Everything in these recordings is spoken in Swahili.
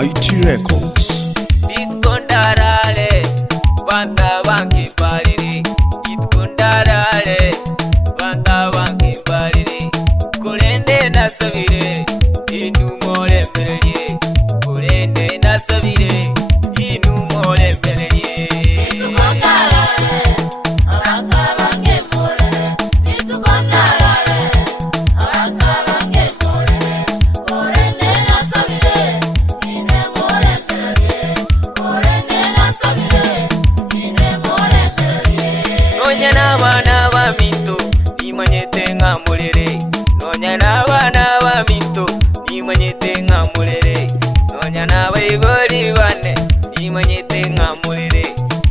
Mighty Records. Itkondarale Wanta wangi bariri Itkondarale Wanta wangi bariri Kulende nasabire Inu mole mbereye Kulende nasabire Inu mole mbereye Itkondarale Wanta wangi mole Itkondarale Wanta wangi mole Kulende nasabire Inu mole mbereye Kulende nasabire Inu mole mbereye Nonya na wana wa minto Nimanyete nga mulere Nonya na wana wa minto Nimanyete nga mulere Nonya na waiboli wane Nimanyete nga mulere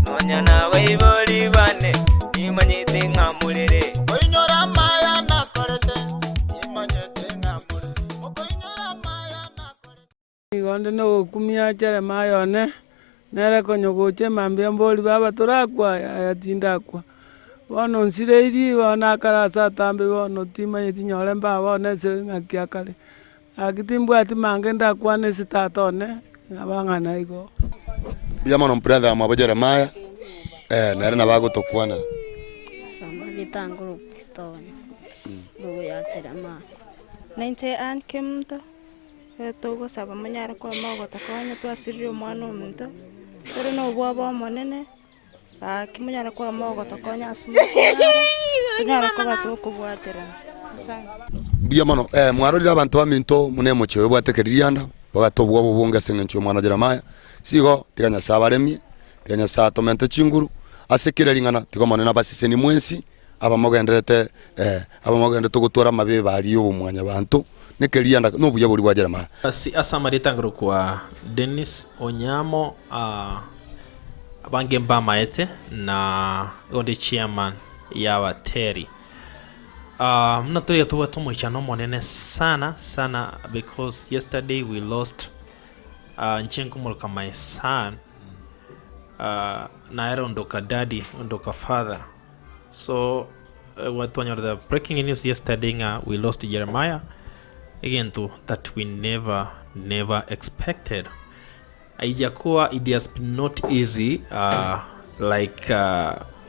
Nonya na waiboli wane Nimanyete nga mulere Oinyora maya na korete Nimanyete nga mulere Oinyora maya na korete Gonde no kumia chere mayone nere konyogoche mambia mboli baba turakwa yatindakwa bono nsireiri bona karasa tambe bono timanyeti nyore mba bono se ngakiakale akitimbwati mange ndakwane sitatone abangana igo Biyamano brother mwabojera maya nere nabagotokwana Sama litanguru kistone. Bugu ya terama. Ninte an kemto. Togo saba manyara kwa mago takwanya to asirio mwana mto. Pero no bwaba monene. Kimunyara kwa mago takwanya asmu. Kunyara kwa to kubwatera. Asante. Biyamano mwarolira abantu baminto mune mucyo bwatekeriyanda bagatobwa bubunga sengencho mwana jera maya sigo tiganya sabaremye tiganya sa tomente chinguru asekira ringana tigomane na basiseni mwensi abamogenderete abamogende tugutura mabe bari ubumwanya bantu nekerianda no buya buri bwagera maya si asama ritangiro kwa Dennis Onyamo abange mba maete na onde chairman ya Terry mnatoya tuwa tomochano monene sana because yesterday we lost nchenkumulka my son na era ondoka daddy ondoka father so what when the breaking news yesterday we lost Jeremiah again to that we never expected. Aijakuwa it has been not easy like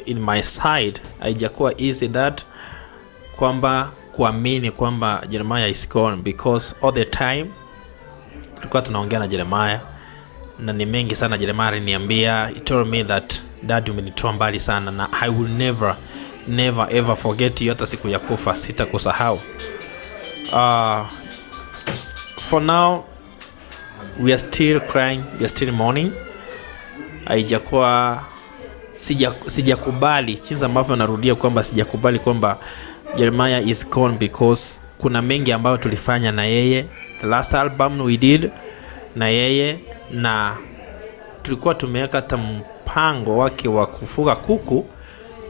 in my side aijakuwa easy that kwamba kuamini kwamba Jeremiah is gone because all the time tulikuwa tunaongea na Jeremiah na ni mengi sana Jeremiah aliniambia. He told me that dad umenitoa mbali sana na I will never ever forget you hata siku ya kufa sitakusahau. For now we are still crying, we are still mourning. Haijakuwa sijakubali jinsi ambavyo narudia kwamba sijakubali kwamba Jeremiah is gone because kuna mengi ambayo tulifanya na yeye. The last album we did na yeye na tulikuwa tumeweka hata mpango wake wa kufuga kuku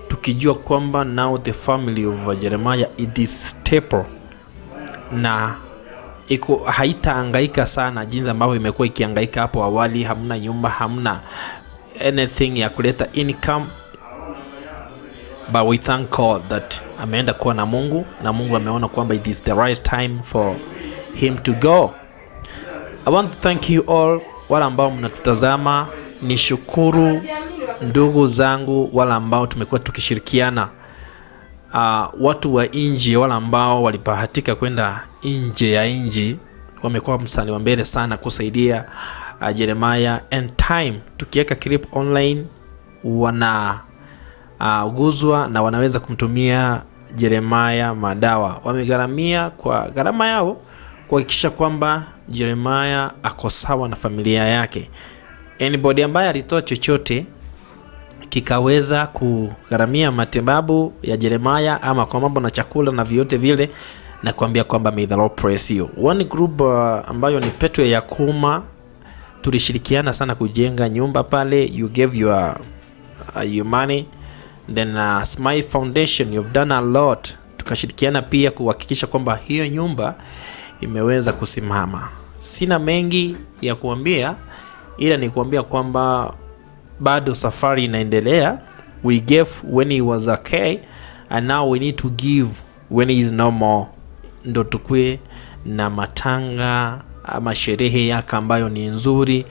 tukijua kwamba now the family of Jeremiah it is stable na iko haitahangaika sana jinsi ambavyo imekuwa ikihangaika hapo awali. Hamna nyumba, hamna anything ya kuleta income, but we thank God that ameenda kuwa na Mungu na Mungu ameona kwamba it is the right time for him to go. I want to thank you all wala ambao mnatutazama. Nishukuru ndugu zangu wala ambao tumekuwa tukishirikiana, watu wa nje wala ambao walibahatika kwenda nje ya nchi wamekuwa msani wa mbele sana kusaidia Jeremiah. And time tukiweka clip online wana uguzwa na wanaweza kumtumia Jeremiah madawa. Wamegharamia kwa gharama yao kuhakikisha kwamba Jeremiah ako sawa na familia yake. Anybody ambaye alitoa chochote kikaweza kugharamia matibabu ya Jeremiah ama kwa mambo na chakula na vyote vile, na kuambia kwamba may the Lord bless you. One group ambayo ni Petro ya Kuma tulishirikiana sana kujenga nyumba pale. You gave your money. Then Smile Foundation you've done a lot. Tukashirikiana pia kuhakikisha kwamba hiyo nyumba imeweza kusimama. Sina mengi ya kuambia ila ni kuambia kwamba bado safari inaendelea. We gave when he was okay and now we need to give when he is no more. Ndo tukue na matanga ama sherehe yake ambayo ni nzuri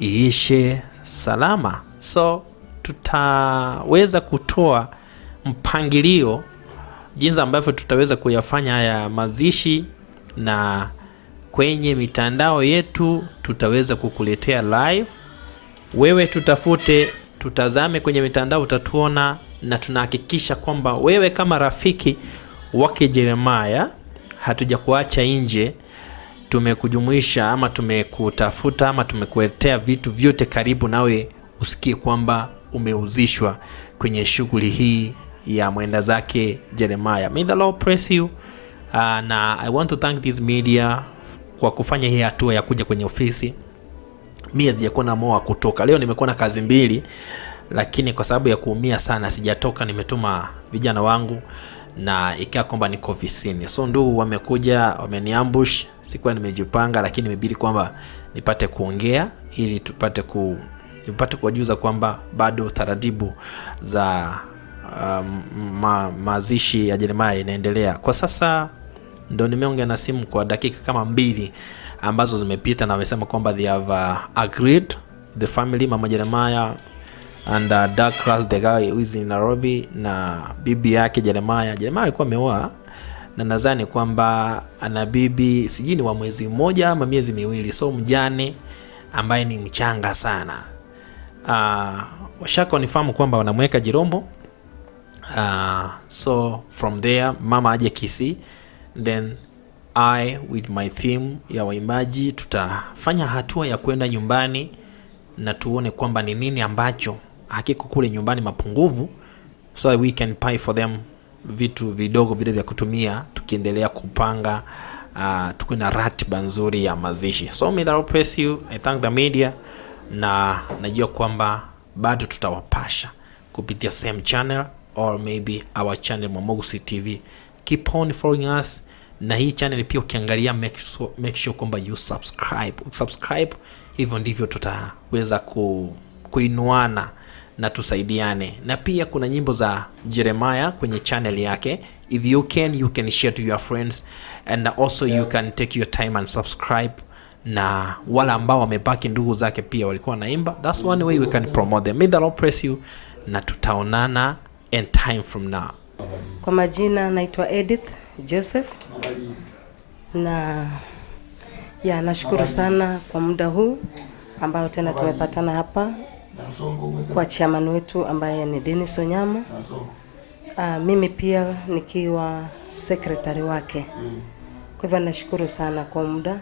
iishe salama. So tutaweza kutoa mpangilio jinsi ambavyo tutaweza kuyafanya haya mazishi, na kwenye mitandao yetu tutaweza kukuletea live. Wewe tutazame kwenye mitandao, utatuona, na tunahakikisha kwamba wewe kama rafiki wake Jeremiah hatujakuacha nje. Tumekujumuisha ama tumekutafuta ama tumekuletea vitu vyote karibu nawe, usikie kwamba umeuzishwa kwenye shughuli hii ya mwenda zake Jeremiah. May the Lord bless you. Na I want to thank this media kwa kufanya hii hatua ya kuja kwenye ofisi. Mimi sijakuwa na moyo kutoka. Leo nimekuwa na kazi mbili, lakini kwa sababu ya kuumia sana sijatoka. Nimetuma vijana wangu na ikaa kwamba niko ofisini. So ndugu wamekuja, wameniambush, sikuwa nimejipanga, lakini imebidi kwamba nipate kuongea ili tupate kuwajuza kwamba bado taratibu za mazishi ya Jeremiah inaendelea. Kwa sasa ndo nimeongea na simu kwa dakika kama 2 ambazo zimepita, na wamesema kwamba they have agreed, the family, mama Jeremiah and Douglas, the guy who is in Nairobi, na bibi yake Jeremiah. Jeremiah alikuwa ameoa, na nadhani kwamba ana bibi sijui ni wa mwezi mmoja ama miezi miwili, so mjane ambaye ni mchanga sana. Washaka nifahamu kwamba wanamweka Jirombo. So from there mama aje Kisii, then I with my team ya waimbaji tutafanya hatua ya kwenda nyumbani na tuone kwamba ni nini ambacho hakiko kule nyumbani mapungufu, so we can pay for them vitu vidogo vile vya kutumia, tukiendelea kupanga tuwe na ratiba nzuri ya mazishi. So may the Lord bless you. I thank the media, na najua kwamba bado tutawapasha kupitia same channel or maybe our channel Mogotu TV. Keep on following us, na hii channel pia ukiangalia make sure kwamba you subscribe. Hivyo ndivyo tutaweza kuinuana na tusaidiane. Na pia kuna nyimbo za Jeremiah kwenye channel yake. If you can share to your friends, and also you can take your time and subscribe. Na wala ambao wamebaki ndugu zake pia walikuwa naimba, that's one way we can promote them. May the Lord bless you, na tutaonana in time from now. Kwa majina naitwa Edith Joseph, na nashukuru sana kwa muda huu ambao tena tumepatana hapa kwa chairman wetu ambaye ni Dennis Onyamo. Mimi pia nikiwa secretary wake. Kwa hivyo nashukuru sana kwa muda.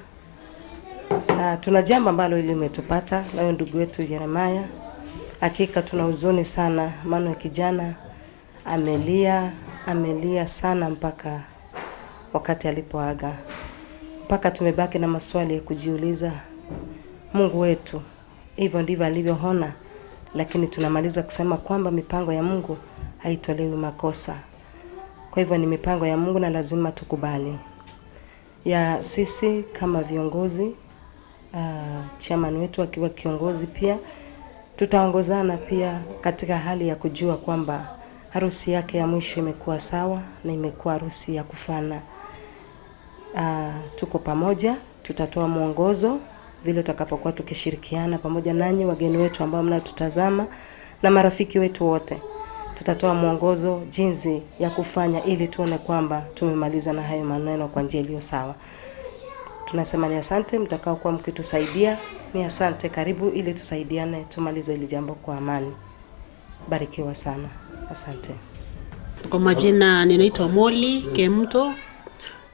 Tuna jambo ambalo limetupata na ndugu wetu Jeremiah. Hakika tuna huzuni sana, maana kijana amelia sana mpaka wakati alipoaga. Mpaka tumebaki na maswali ya kujiuliza, Mungu wetu hivyo ndivyo alivyoona, lakini tunamaliza kusema kwamba mipango ya Mungu haitolewi makosa. Kwa hivyo ni mipango ya Mungu na lazima tukubali. Ya sisi kama viongozi, chairman wetu akiwa kiongozi pia, tutaongozana pia katika hali ya kujua kwamba harusi yake ya mwisho imekuwa sawa na imekuwa harusi ya kufana. Tuko pamoja, tutatoa mwongozo vile tutakapokuwa tukishirikiana pamoja nanyi wageni wetu ambao mnatutazama na marafiki wetu wote. Tutatoa mwongozo jinsi ya kufanya ili tuone kwamba tumemaliza na hayo maneno kwa njia iliyo sawa. Tunasema ni asante mtakao kwa mkitusaidia. Ni asante, karibu ili tusaidiane tumalize hili jambo kwa amani. Barikiwa sana. Asante. Kwa majina ninaitwa Molly Kemto,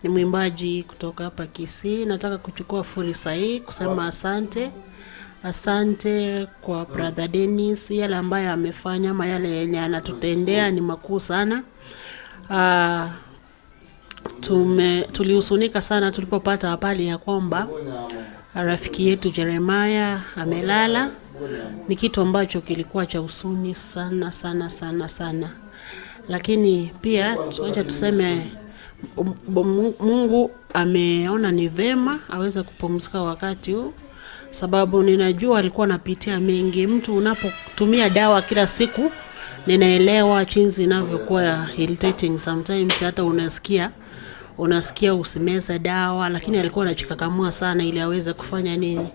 ni mwimbaji kutoka hapa Kisii. Nataka kuchukua fursa hii kusema asante kwa brother Dennis. Yale ambayo amefanya ama yale yenye anatutendea ni makuu sana. Tulihusunika sana tulipopata habari ya kwamba rafiki yetu Jeremiah amelala. Ni kitu ambacho kilikuwa cha huzuni sana. Lakini pia tuacha tuseme Mungu ameona ni vema aweza kupumzika wakati huu, sababu ninajua alikuwa anapitia mengi. Mtu unapotumia dawa kila siku, ninaelewa jinsi inavyokuwa irritating sometimes, hata unasikia unasikia usimeze dawa, lakini alikuwa anachikakamua sana ili aweze kufanya nini,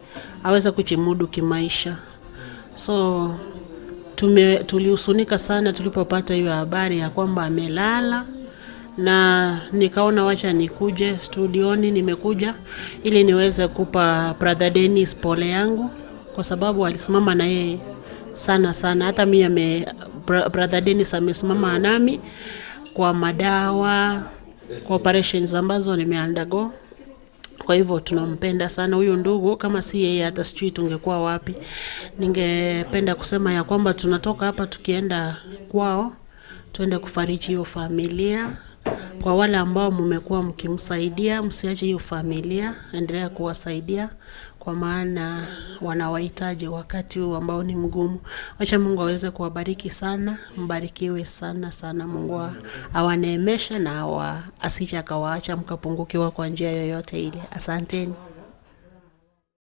aweze kujimudu kimaisha. So tulihusunika sana tulipopata hiyo habari ya kwamba amelala, na nikaona wacha nikuje studioni. Nimekuja ili niweze kupa brother Dennis pole yangu, kwa sababu alisimama na yeye sana sana. Hata mimi brother Dennis amesimama nami kwa madawa, kwa operations ambazo nimeundergo. Kwa hivyo tunampenda sana huyu ndugu. Kama si yeye hata sijui tungekuwa wapi. Ningependa kusema ya kwamba tunatoka hapa tukienda kwao, tuende kufariji hiyo familia. Kwa wale ambao mmekuwa mkimsaidia, msiache hiyo familia, endelea kuwasaidia, kwa maana wanawahitaji wakati huu ambao ni mgumu. Wacha Mungu aweze kuwabariki sana, mbarikiwe sana sana. Mungu awaneemeshe na asije akawaacha mkapungukiwa kwa njia yoyote ile. Asanteni.